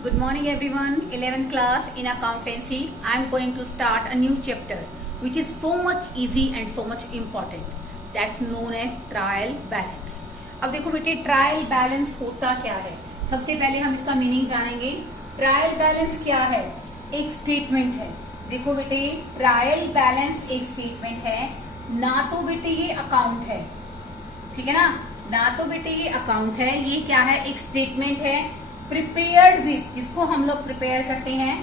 Good morning everyone. 11th class in accountancy. I am going to start a new chapter which is so much easy and so much important. That's known as trial balance. अब देखो बेटे trial balance होता क्या है। सबसे पहले हम इसका मीनिंग जानेंगे। ट्रायल बैलेंस क्या है? एक स्टेटमेंट है। देखो बेटे ट्रायल बैलेंस एक स्टेटमेंट है, ना तो बेटे ये अकाउंट है, ठीक है ना तो बेटे ये अकाउंट है, ये क्या है? एक स्टेटमेंट है प्रिपेयर्ड विद, जिसको हम लोग प्रिपेयर करते हैं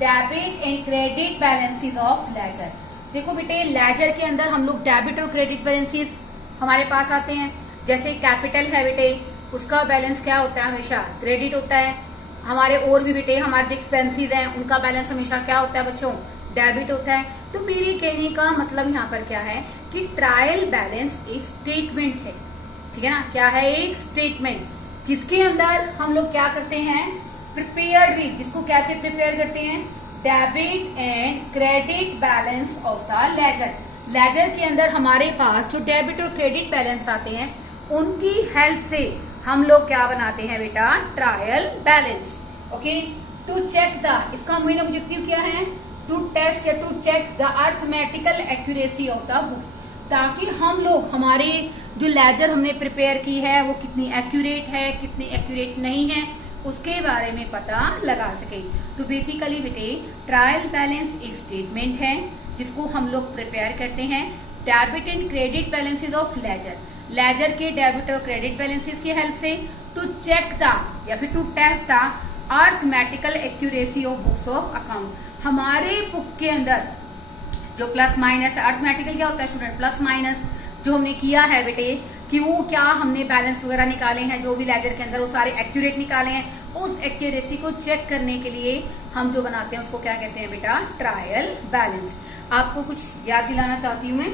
debit and credit balances of ledger. देखो बेटे लेजर के अंदर हम लोग डेबिट और क्रेडिट बैलेंसेस हमारे पास आते हैं। जैसे कैपिटल है बेटे, उसका बैलेंस क्या होता है? हमेशा क्रेडिट होता है। हमारे और भी बेटे हमारे जो एक्सपेंसेस हैं उनका बैलेंस हमेशा क्या होता है बच्चों? डेबिट होता है। तो मेरे कहने का मतलब यहाँ पर क्या है कि ट्रायल बैलेंस एक स्टेटमेंट है, ठीक है ना? क्या है? एक स्टेटमेंट जिसके अंदर हम लोग क्या करते हैं? प्रिपेयर्ड विद, जिसको कैसे प्रिपेयर करते हैं? Debit and credit balance of the ledger. Ledger के अंदर हमारे पास जो डेबिट और क्रेडिट बैलेंस आते हैं उनकी हेल्प से हम लोग क्या बनाते हैं बेटा? Trial balance. Okay, to check the, इसका मेन ऑब्जेक्टिव क्या है? टू टेस्ट या to check the arithmetical accuracy of the books, ताकि हम लोग हमारे जो लेजर हमने प्रिपेयर की है वो कितनी एक्यूरेट है, कितनी एक्यूरेट नहीं है, उसके बारे में पता लगा सके। तो बेसिकली बेटे ट्रायल बैलेंस एक स्टेटमेंट है जिसको हम लोग प्रिपेयर करते हैं debit and credit balances of ledger, ledger के डेबिट और क्रेडिट बैलेंसेस की हेल्प से टू चेक द या फिर to test the arithmetical accuracy of books of account. हमारे बुक के अंदर जो प्लस माइनस, अर्थमेटिकल क्या होता है स्टूडेंट? प्लस माइनस जो हमने किया है बेटे कि वो क्या हमने बैलेंस वगैरह निकाले हैं जो भी लेजर के अंदर, वो सारे एक्यूरेट निकाले हैं। उस एक्यूरेसी को चेक करने के लिए हम जो बनाते हैं उसको क्या कहते हैं बेटा? Trial balance. आपको कुछ याद दिलाना चाहती हूँ मैं।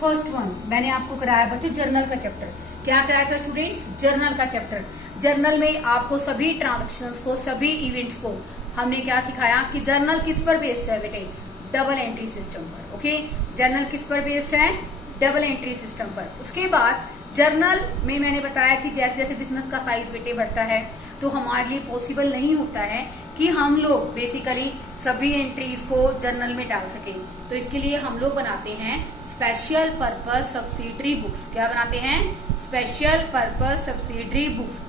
फर्स्ट वन मैंने आपको कराया बच्चों जर्नल का चैप्टर। क्या कराया था स्टूडेंट्स? जर्नल का चैप्टर। जर्नल में आपको सभी ट्रांजेक्शंस को, सभी इवेंट्स को हमने क्या सिखाया कि जर्नल किस पर बेस्ड है बेटे? डबल एंट्री सिस्टम पर। ओके, जर्नल किस पर बेस्ड है? डबल एंट्री सिस्टम पर। उसके बाद जर्नल में मैंने बताया कि जैसे जैसे बिजनेस का साइज बेटे बढ़ता है तो हमारे लिए पॉसिबल नहीं होता है कि हम लोग बेसिकली सभी एंट्रीज को जर्नल में डाल सके। तो इसके लिए हम लोग बनाते हैं स्पेशल पर्पस सब्सिडरी बुक्स। क्या बनाते हैं? Special purpose subsidiary books.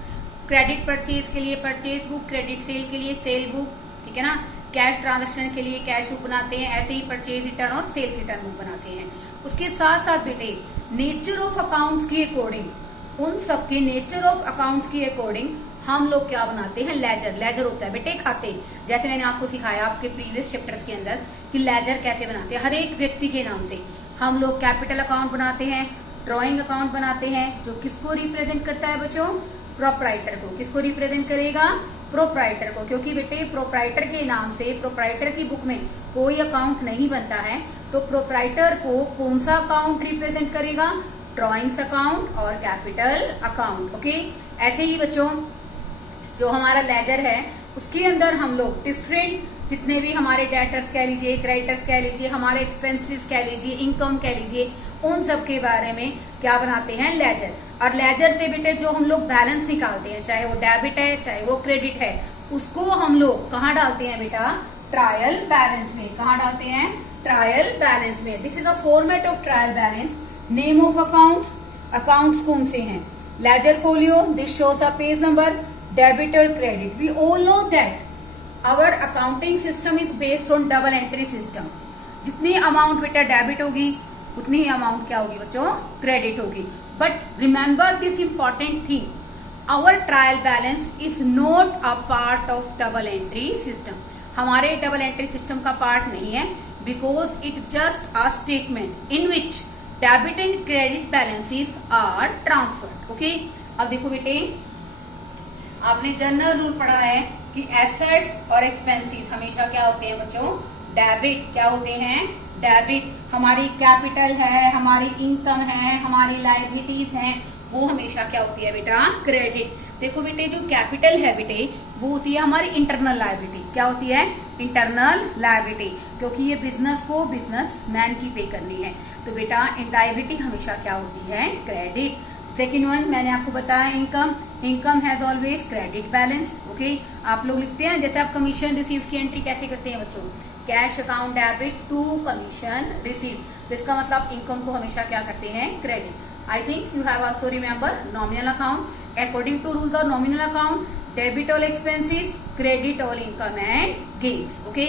Credit purchase के लिए परचेज बुक, क्रेडिट सेल के लिए सेल बुक, ठीक है ना? कैश ट्रांजैक्शन के लिए कैश बुक बनाते हैं, ऐसे ही परचेज रिटर्न और सेल्स रिटर्न बुक बनाते हैं। उसके साथ साथ बेटे नेचर ऑफ अकाउंट्स के अकॉर्डिंग, उन सबके नेचर ऑफ अकाउंट्स के अकॉर्डिंग हम लोग क्या बनाते हैं? लेजर। लेजर होता है बेटे खाते। जैसे मैंने आपको सिखाया आपके प्रीवियस चैप्टर्स के अंदर कि लेजर कैसे बनाते हैं। हर एक व्यक्ति के नाम से हम लोग कैपिटल अकाउंट बनाते हैं, ड्रॉइंग अकाउंट बनाते हैं, जो किसको रिप्रेजेंट करता है बच्चों? प्रोप्राइटर को। किसको रिप्रेजेंट करेगा? प्रोप्राइटर को। क्योंकि बेटे प्रोप्राइटर के नाम से, प्रोप्राइटर की बुक में कोई अकाउंट नहीं बनता है, तो प्रोप्राइटर को कौन सा अकाउंट रिप्रेजेंट करेगा? ड्रॉइंग्स अकाउंट और कैपिटल अकाउंट। ओके, ऐसे ही बच्चों जो हमारा लेजर है उसके अंदर हम लोग डिफरेंट जितने भी हमारे डेटर्स कह लीजिए, क्रेडिटर्स कह लीजिए, हमारे एक्सपेंसेस कह लीजिए, इनकम कह लीजिए, उन सब के बारे में क्या बनाते हैं? लेजर। और लेजर से बेटे जो हम लोग बैलेंस निकालते हैं, चाहे वो डेबिट है चाहे वो क्रेडिट है, उसको हम लोग कहाँ डालते हैं बेटा? ट्रायल बैलेंस में। कहाँ डालते हैं? ट्रायल बैलेंस में। This is a format of trial balance. Name of accounts, accounts कौन से हैं? Ledger folio, this shows a page number, debit और credit. We all know that our accounting system is based on double entry system. जितनी amount बेटा debit होगी उतनी ही amount क्या होगी बच्चों? क्रेडिट होगी। But remember this important thing, our trial balance is not a part of double entry system. हमारे डबल एंट्री सिस्टम का पार्ट नहीं है, because it just a statement in which debit and credit balances are transferred. Okay, अब देखो बेटे आपने general rule पढ़ा है कि एसेट्स और एक्सपेंसेस हमेशा क्या होते हैं बच्चों? डेबिट। क्या होते हैं? डेबिट। हमारी कैपिटल है, हमारी इनकम है, हमारी लायबिलिटीज हैं, वो हमेशा क्या होती है बेटा? क्रेडिट। देखो बेटे जो कैपिटल है बेटे वो होती है हमारी इंटरनल लायबिलिटी। क्या होती है? इंटरनल लायबिलिटी, क्योंकि ये बिजनेस को बिजनेस मैन की पे करनी है। तो बेटा लायबिलिटी हमेशा क्या होती है? क्रेडिट। सेकेंड वन मैंने आपको बताया income, income has always credit balance. Okay, आप लोग लिखते हैं जैसे आप कमीशन रिसीव की एंट्री कैसे करते हैं बच्चों, cash account debit to commission receive, तो इसका मतलब इनकम को हमेशा क्या करते हैं, credit. I think you have also remember nominal account, according to rule the nominal account debit all expenses, credit all income and gains. Okay,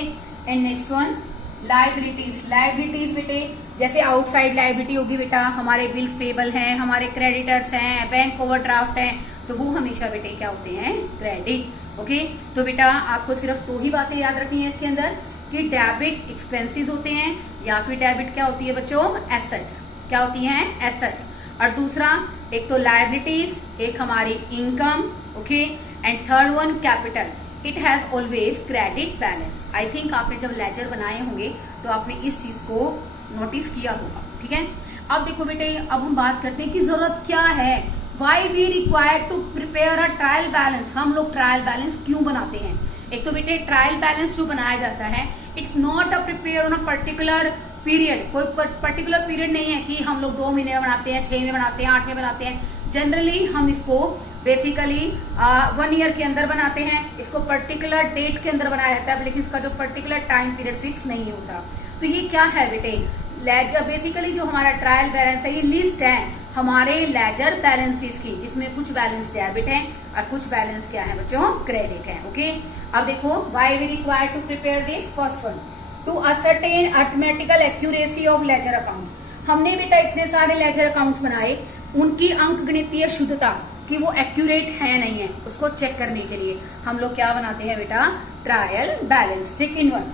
and next one liabilities. Liabilities बेटे जैसे आउटसाइड लाइबिलिटी होगी बेटा, हमारे bills payable हैं, हमारे creditors हैं, bank overdraft हैं, तो वो हमेशा बेटे क्या होते हैं, क्रेडिट। ओके, तो बेटा आपको सिर्फ दो ही बातें याद रखनी है इसके अंदर कि डेबिट एक्सपेंसेस होते हैं या फिर डेबिट क्या होती है बच्चों, एसेट्स। क्या होती हैं, एसेट्स। और दूसरा एक तो लाइबिलिटीज, एक हमारी income. Okay, and third one capital, it has always credit balance. I think आपने जब लेजर बनाए होंगे तो आपने इस चीज को नोटिस किया होगा। ठीक है, अब देखो बेटे, अब हम बात करते हैं कि जरूरत क्या है, why we require to prepare a trial balance. हम लोग ट्रायल बैलेंस क्यों बनाते हैं। एक तो बेटे ट्रायल बैलेंस जो बनाया जाता है, it's not a prepare on a particular period. कोई पर्टिकुलर पीरियड नहीं है कि हम लोग 2 महीने में बनाते हैं, 6 में बनाते हैं, 8 में बनाते हैं। जनरली हम इसको बेसिकली 1 ईयर के अंदर बनाते हैं, इसको पर्टिकुलर डेट के अंदर बनाया जाता है, लेकिन इसका जो पर्टिकुलर टाइम पीरियड फिक्स नहीं होता। तो ये क्या है बेटे, लेजर। बेसिकली जो हमारा ट्रायल बैलेंस है, ये लिस्ट है हमारे लेजर बैलेंसेस की, जिसमें कुछ बैलेंस डेबिट है और कुछ बैलेंस क्या है बच्चों, क्रेडिट है। ओके, अब देखो why we require to prepare this. First one, to ascertain arithmetical accuracy of ledger accounts. हमने बेटा इतने सारे लेजर अकाउंट्स बनाए, उनकी अंकगणितीय शुद्धता कि वो एक्यूरेट है नहीं है, उसको चेक करने के लिए हम लोग क्या बनाते हैं बेटा, trial balance. Second one,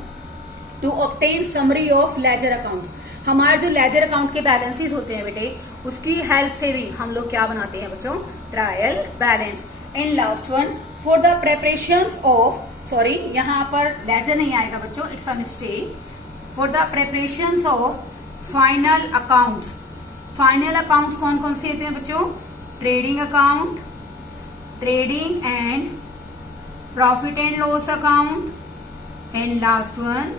to obtain summary of ledger accounts. हमारे जो लेजर अकाउंट के बैलेंसेस होते हैं बेटे, उसकी हेल्प से भी हम लोग क्या बनाते हैं बच्चों, trial balance. And last one, for the preparation of, sorry यहाँ पर लेजर नहीं आएगा बच्चों, it's a mistake, for the preparation of final accounts. Final accounts कौन कौन से होते हैं बच्चों, trading account, trading and profit and loss account, and last one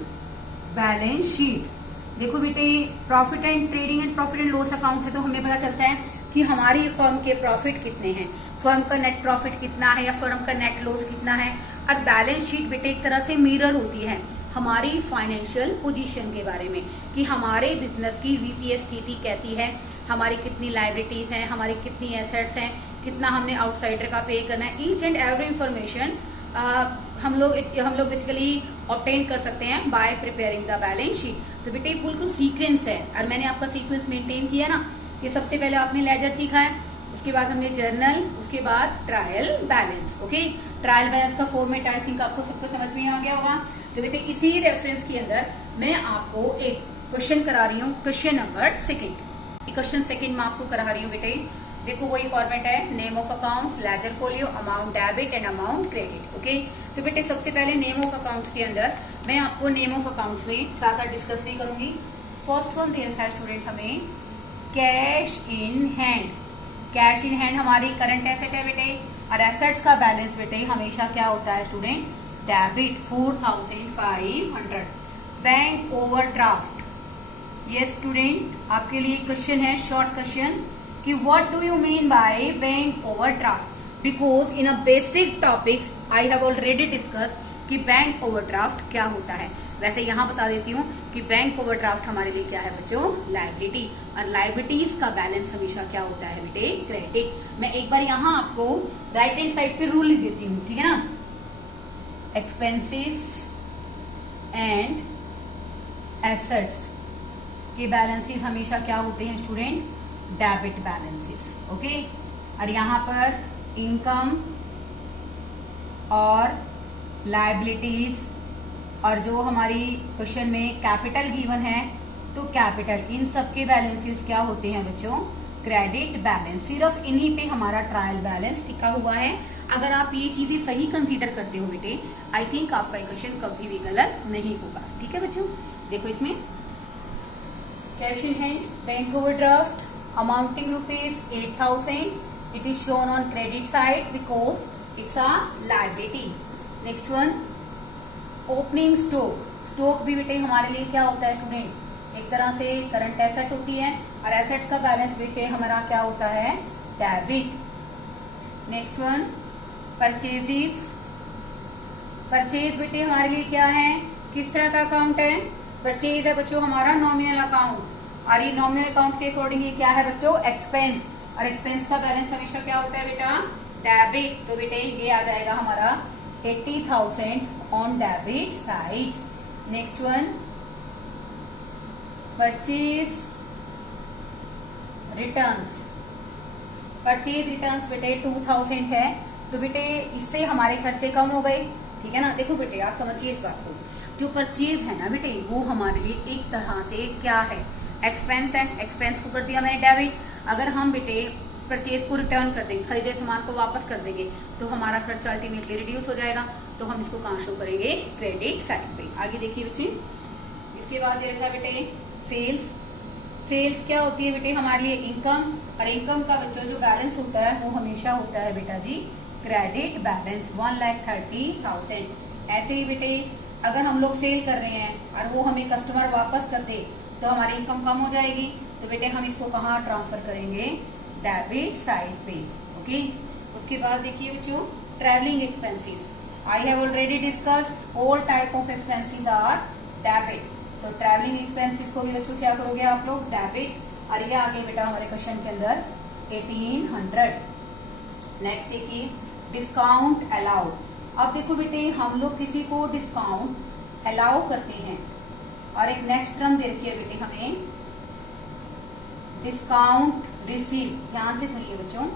balance sheet. देखो बेटे, profit and trading and profit and loss account से तो हमें पता चलता है कि हमारी फर्म के प्रॉफिट कितने हैं, फर्म का नेट प्रॉफिट कितना है या फर्म का नेट लॉस कितना है। और बैलेंस शीट बेटे एक तरह से मिरर होती है हमारी फाइनेंशियल पोजीशन के बारे में, कि हमारे बिजनेस की वित्तीय स्थिति कैसी है, हमारी कितनी लायबिलिटीज हैं, हमारी कितनी एसेट्स हैं, कितना हमने आउटसाइडर का पे करना है। ईच एंड एवरी इंफॉर्मेशन हम लोग बेसिकली ऑब्टेन कर सकते हैं bye preparing the balance sheet. तो बेटे बिल्कुल सीक्वेंस है, और मैंने आपका सीक्वेंस मेंटेन किया ना, कि सबसे पहले आपने लेजर सीखा है, उसके बाद हमने जर्नल, उसके बाद trial balance. Okay, trial balance का फॉर्मेट आई थिंक आपको सबको समझ में आ गया होगा। तो बेटे इसी रेफरेंस के अंदर मैं आपको एक क्वेश्चन करा रही हूँ, क्वेश्चन नंबर 2। क्वेश्चन 2 में आपको करा रही हूँ बेटे, देखो वही फॉर्मेट है, name of accounts, ledger folio, amount debit and amount credit. Okay, तो बेटे सबसे पहले नेम ऑफ अकाउंट्स के अंदर मैं आपको नेम ऑफ अकाउंट्स में साथ साथ डिस्कस भी करूंगी। फर्स्ट वन दे रखा है स्टूडेंट हमें cash in hand. Cash in hand हमारी करंट एसेट है बेटे, और एसेट्स का बैलेंस बेटे हमेशा क्या होता है स्टूडेंट, डेबिट 4500। बैंक ओवरड्राफ्ट, ये स्टूडेंट आपके लिए क्वेश्चन है, शॉर्ट क्वेश्चन, कि what do you mean by bank overdraft, because in a basic topics I have already discuss कि बैंक ओवरड्राफ्ट क्या होता है। वैसे यहाँ बता देती हूँ कि बैंक ओवरड्राफ्ट हमारे लिए क्या है बच्चों, लायबिलिटी, और लायबिलिटीज का बैलेंस हमेशा क्या होता है बेटे, क्रेडिट। मैं एक बार यहाँ आपको राइट हैंड साइड पे रूल लिख देती हूँ, ठीक है ना, एक्सपेंसेस एंड एसेट्स के बैलेंसेस हमेशा क्या होते हैं स्टूडेंट, डेबिट बैलेंसेस। ओके, और यहाँ पर इनकम और लायबिलिटीज, और जो हमारी क्वेश्चन में कैपिटल गिवन है, तो कैपिटल, इन सब के बैलेंसेस क्या होते हैं बच्चों, क्रेडिट बैलेंस। सिर्फ इन्हीं पे हमारा ट्रायल बैलेंस टिका हुआ है। अगर आप ये चीजें सही कंसीडर करते हो बेटे, आई थिंक आपका क्वेश्चन कभी भी गलत नहीं होगा। ठीक है बच्चों, देखो इसमें cash in hand, bank overdraft amounting rupees 8000, it is shown on credit side because it's a liability. Next one, opening stock. Stock भी बेटे हमारे लिए क्या होता है स्टूडेंट, एक तरह से करंट एसेट होती है, और एसेट्स का बैलेंस बेटे हमारा क्या होता है, debit. Next one purchases. Purchase बेटे हमारे लिए क्या है, किस तरह का अकाउंट है, परचेज है बच्चों हमारा नॉमिनल अकाउंट, और ये नॉमिनल अकाउंट के अकॉर्डिंग ये क्या है बच्चों, एक्सपेंस, और एक्सपेंस का बैलेंस हमेशा क्या होता है बेटा, डेबिट। तो बेटे ये आ जाएगा हमारा 80,000 on debit side. Next one purchase returns. Purchase returns बेटे 2000 है, तो बेटे इससे हमारे खर्चे कम हो गए, ठीक है ना। देखो बेटे आप समझिए इस बात को, जो परचेज है ना बेटे वो हमारे लिए एक तरह से क्या है, एक्सपेंस है। एक्सपेंस को कर दिया मैंने डेबिट। अगर हम बेटे परचेज को रिटर्न कर देंगे, खरीदे सामान को वापस कर देंगे, तो हमारा खर्चा अल्टीमेटली रिड्यूस हो जाएगा, तो हम इसको कहां शो करेंगे, क्रेडिट साइड पे। आगे देखिए बच्चे, इसके बाद दे रखा है बेटे सेल्स। सेल्स क्या होती है बेटे, हमारे लिए इनकम, और इनकम का बच्चों जो बैलेंस होता है वो हमेशा होता है बेटा जी क्रेडिट बैलेंस 1,30,000। ऐसे ही बेटे अगर हम लोग सेल कर रहे हैं और वो हमें कस्टमर वापस कर दे तो हमारी इनकम कम हो जाएगी, तो बेटे हम इसको कहाँ ट्रांसफर करेंगे, डेबिट साइड पे। ओके, उसके बाद देखिए बच्चों travelling expenses. I have already discussed all type of expenses are debit. तो ट्रैवलिंग एक्सपेंसेस को भी बच्चों क्या करोगे आप लोग, डेबिट। और ये आगे बेटा हमारे क्वेश्चन के अंदर 1800। नेक्स्ट देखिए डिस्काउंट अलाउड। अब देखो बेटे हम लोग किसी को डिस्काउंट अलाउ करते हैं, और एक नेक्स्ट टर्म दे रखी है बेटे हमें डिस्काउंट रिसीव। ध्यान से सुनिए बच्चों।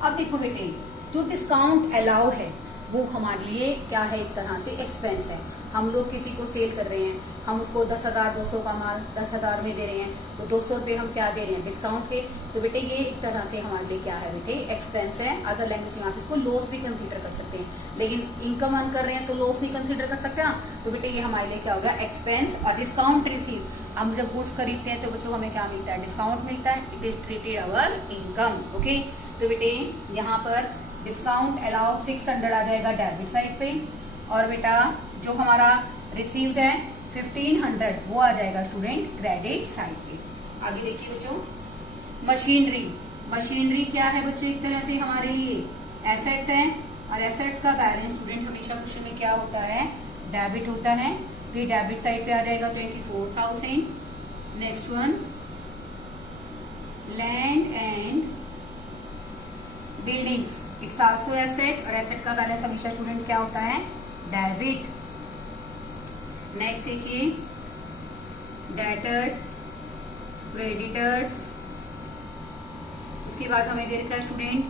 अब देखो बेटे जो डिस्काउंट अलाउड है वो हमारे लिए क्या है, एक तरह से एक्सपेंस है। हम लोग किसी को सेल कर रहे हैं, हम उसको 10,200 का माल 10,000 में दे रहे हैं, तो 200 रुपए हम क्या दे रहे हैं डिस्काउंट के, तो बेटे ये एक तरह से हमारे लिए क्या है बेटे, एक्सपेंस है। अदर लैंग्वेज में आप इसको लॉस भी कंसीडर कर सकते हैं, लेकिन इनकम अर्न कर रहे हैं तो लॉस नहीं कंसीडर कर सकते ना, तो बेटे ये हमारे लिए क्या होगा, एक्सपेंस। और डिस्काउंट रिसीव, हम जब गुड्स खरीदते हैं तो बच्चों हमें क्या मिलता है, डिस्काउंट मिलता है, it is treated our income. Okay, तो बेटे यहाँ पर डिस्काउंट अलाउ 600 आ जाएगा डेबिट साइड पे, और बेटा जो हमारा रिसीव्ड है 1500 वो आ जाएगा स्टूडेंट क्रेडिट साइड पे। आगे देखिए बच्चों मशीनरी। मशीनरी क्या है बच्चों, एक तरह से हमारे लिए एसेट्स हैं, और एसेट्स का बैलेंस स्टूडेंट हमेशा क्वेश्चन में क्या होता है, डेबिट होता है, तो ये डेबिट साइड पे आ जाएगा 24,000। Next one land and buildings, it's also asset, और एसेट का बैलेंस हमेशा स्टूडेंट क्या होता है, डेबिट। नेक्स्ट देखिए डेटर्स, क्रेडिटर्स, उसके बाद हमें दे रखा है स्टूडेंट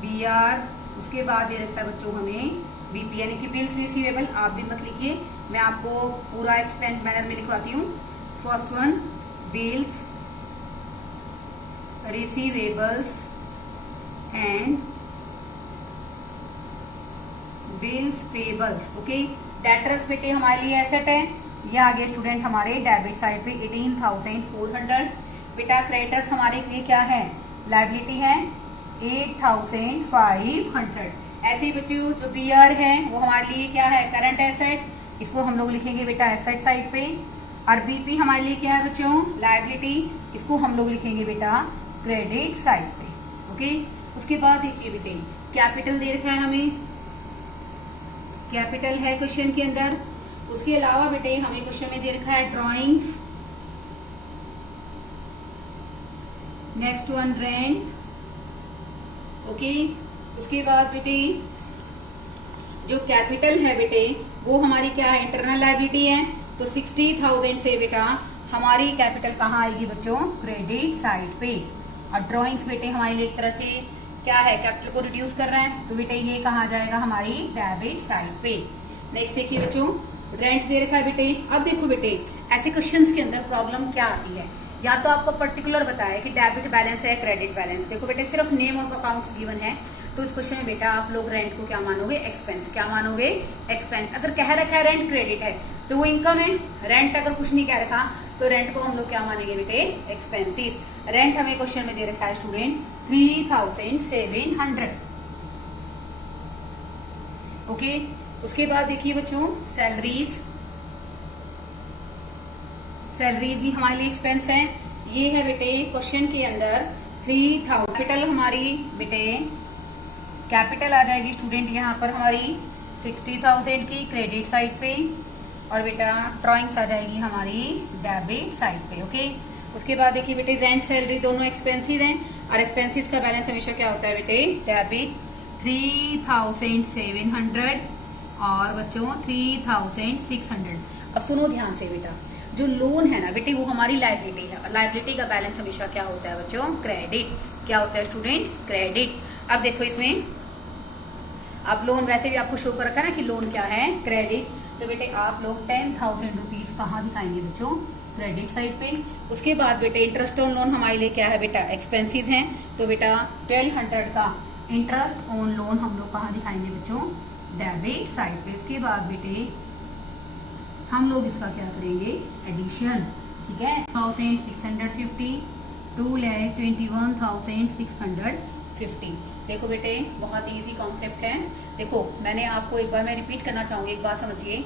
बीआर, उसके बाद दे रखा है बच्चों हमें बीपी, यानी कि बिल्स रिसीवेबल। आप भी मत लिखिए, मैं आपको पूरा एक्सपेंड मैनर में लिखवाती हूँ। First one bills receivables and bills payables. Okay, debtors बेटे हमारे लिए एसेट है, ये आगे स्टूडेंट हमारे डेबिट साइड पे 18,400। बेटा क्रेडिटर्स हमारे लिए क्या है, लायबिलिटी है 8,500। ऐसे ही बच्चों जो बीआर है वो हमारे लिए क्या है, करंट एसेट, इसको हम लोग लिखेंगे बेटा एसेट साइड पे। और बीपी हमारे लिए क्या है बच्चों, लायबिलिटी, इसको हम लोग लिखेंगे बेटा क्रेडिट साइड पे। ओके, उसके बाद देखिए बेटे कैपिटल दे रखा है हमें, कैपिटल है क्वेश्चन के अंदर। उसके अलावा बेटे हमें क्वेश्चन में दे रखा है drawings, next one rent. Okay, उसके बाद बेटे जो कैपिटल है बेटे वो हमारी क्या है, इंटरनल लायबिलिटी है, तो 60,000 से बेटा हमारी कैपिटल कहाँ आएगी बच्चों, क्रेडिट साइड पे। और ड्राइंग्स बेटे हमारे लिए एक तरह से क्या है, कैपिटल को रिड्यूस कर रहा है, तो बेटे ये कहाँ जाएगा, हमारी डेबिट साइड पे। नेक्स्ट देखिए बच्चों रेंट दे रखा है बेटे। अब देखो बेटे ऐसे क्वेश्चंस के अंदर प्रॉब्लम क्या आती है, या तो आपको पर्टिकुलर बताया कि डेबिट बैलेंस है क्रेडिट बैलेंस। देखो बेटे सिर्फ नेम ऑफ अकाउंट्स गिवन है, तो इस क्वेश्चन में बेटा आप लोग रेंट को क्या मानोगे, एक्सपेंस। क्या मानोगे, एक्सपेंस। अगर कह रखा है रेंट क्रेडिट है तो वो इनकम है। रेंट अगर कुछ नहीं कह रखा तो रेंट को हम लोग क्या मानेंगे बेटे, एक्सपेंसिस। रेंट हमें क्वेश्चन में दे रखा है स्टूडेंट 3,700। ओके, उसके बाद देखिए बच्चों सैलरीज। सैलरीज भी हमारे लिए एक्सपेंस है। ये है बेटे क्वेश्चन के अंदर 3000 कैपिटल हमारी बेटे कैपिटल आ जाएगी स्टूडेंट यहाँ पर हमारी 60,000 की क्रेडिट साइड पे, और बेटा ड्रॉइंग्स आ जाएगी हमारी डेबिट साइड पे। ओके, उसके बाद देखिए बेटे रेंट सैलरी दोनों एक्सपेंसिस हैं, और एक्सपेंसिस का बैलेंस हमेशा क्या होता है बेटे डेबिट 3,700 और बच्चों 3,600। अब सुनो ध्यान से बेटा, जो लोन है ना बेटे वो हमारी लाइबिलिटी है, लाइबिलिटी का बैलेंस हमेशा क्या होता है बच्चों क्रेडिट। क्या होता है स्टूडेंट क्रेडिट। अब देखो इसमें अब लोन वैसे भी आपको शो कर रखा है ना कि लोन क्या है क्रेडिट, तो बेटे आप लोग 10,000 रुपीज कहाँ दिखाएंगे बच्चों क्रेडिट साइड पे। उसके बाद बेटे इंटरेस्ट ऑन लोन हमारे लिए क्या है बेटा एक्सपेंसिस हैं, तो बेटा 1200 का इंटरेस्ट ऑन लोन हम लोग कहाँ दिखाएंगे बच्चों डेबिट साइड पे। इसके बाद बेटे हम लोग इसका क्या करेंगे एडिशन, ठीक है 1,650 2,21,650। देखो बेटे बहुत ही इजी कॉन्सेप्ट है। देखो मैंने आपको एक बार मैं रिपीट करना चाहूंगी, एक बार समझिए।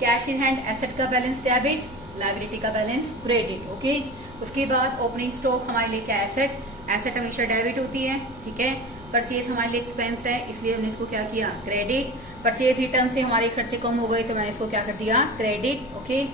कैश इन हैंड एसेट का बैलेंस डेबिट, लायबिलिटी का बैलेंस क्रेडिट। ओके, उसके बाद ओपनिंग स्टॉक हमारे लिए क्या एसेट, एसेट हमेशा डेबिट होती है, ठीक है। परचेज हमारे लिए एक्सपेंस है, इसलिए हमने इसको क्या किया क्रेडिट। परचेज रिटर्न से हमारे खर्चे कम हो गए तो मैंने इसको क्या कर दिया क्रेडिट। ओके,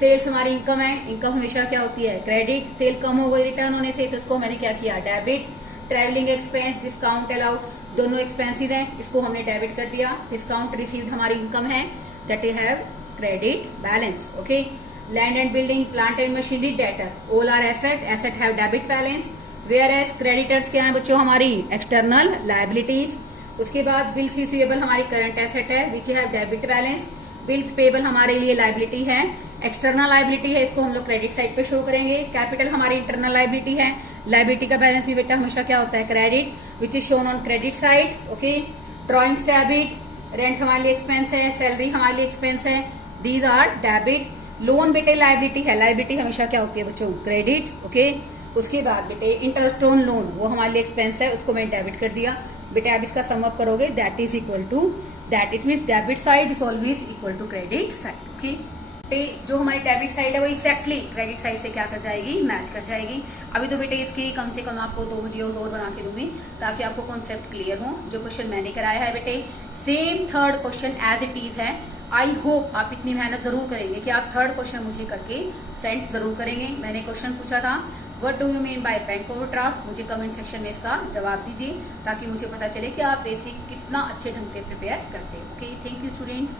सेल्स हमारी इनकम है, इनकम हमेशा क्या होती है क्रेडिट। सेल कम हो गई रिटर्न होने से तो इसको मैंने क्या किया debit. Travelling expense, discount allowed दोनों एक्सपेंसिस हैं, इसको हमने डेबिट कर दिया। डिस्काउंट रिसीव्ड हमारी इनकम है, that you have credit balance. Okay, land and building, plant and machinery, debtor all are asset, asset have debit balance. Whereas creditors क्या है बच्चों हमारी एक्सटर्नल लायबिलिटीज। उसके बाद बिल्स रिसीवेबल हमारी करंट एसेट है which have debit balance. Bills payable हमारे लिए लायबिलिटी है, एक्सटर्नल लायबिलिटी है, इसको हम लोग क्रेडिट साइड पे शो करेंगे। कैपिटल हमारी इंटरनल लायबिलिटी है, लायबिलिटी का बैलेंस भी बेटा हमेशा क्या होता है credit which is shown on credit side. Okay, drawings debit, rent हमारे लिए एक्सपेंस है, सैलरी हमारे लिए एक्सपेंस है, दीज आर डेबिट। लोन बेटे लायबिलिटी है, लायबिलिटी हमेशा क्या होती है बच्चों क्रेडिट। ओके, उसके बाद बेटे इंटरेस्ट ऑन लोन वो हमारे लिए एक्सपेंस है, उसको मैंने डेबिट कर दिया। बेटे आप इसका सम अप करोगे that is equal to that, it mean debit side is always equal to credit side. Okay, जो हमारी डेबिट साइड है वो एक्जैक्टली क्रेडिट साइड से क्या कर जाएगी मैच कर जाएगी। अभी तो बेटे इसकी कम से कम आपको 2 वीडियो और बना के दूंगी ताकि आपको कॉन्सेप्ट क्लियर हो। जो क्वेश्चन मैंने कराया है बेटे same third question as it is है। आई होप आप इतनी मेहनत जरूर करेंगे कि आप थर्ड क्वेश्चन मुझे करके सेंड जरूर करेंगे। मैंने क्वेश्चन पूछा था what do you mean by bank overdraft, मुझे कमेंट सेक्शन में इसका जवाब दीजिए ताकि मुझे पता चले कि आप बेसिक कितना अच्छे ढंग से प्रिपेयर करते हैं। Okay, thank you students.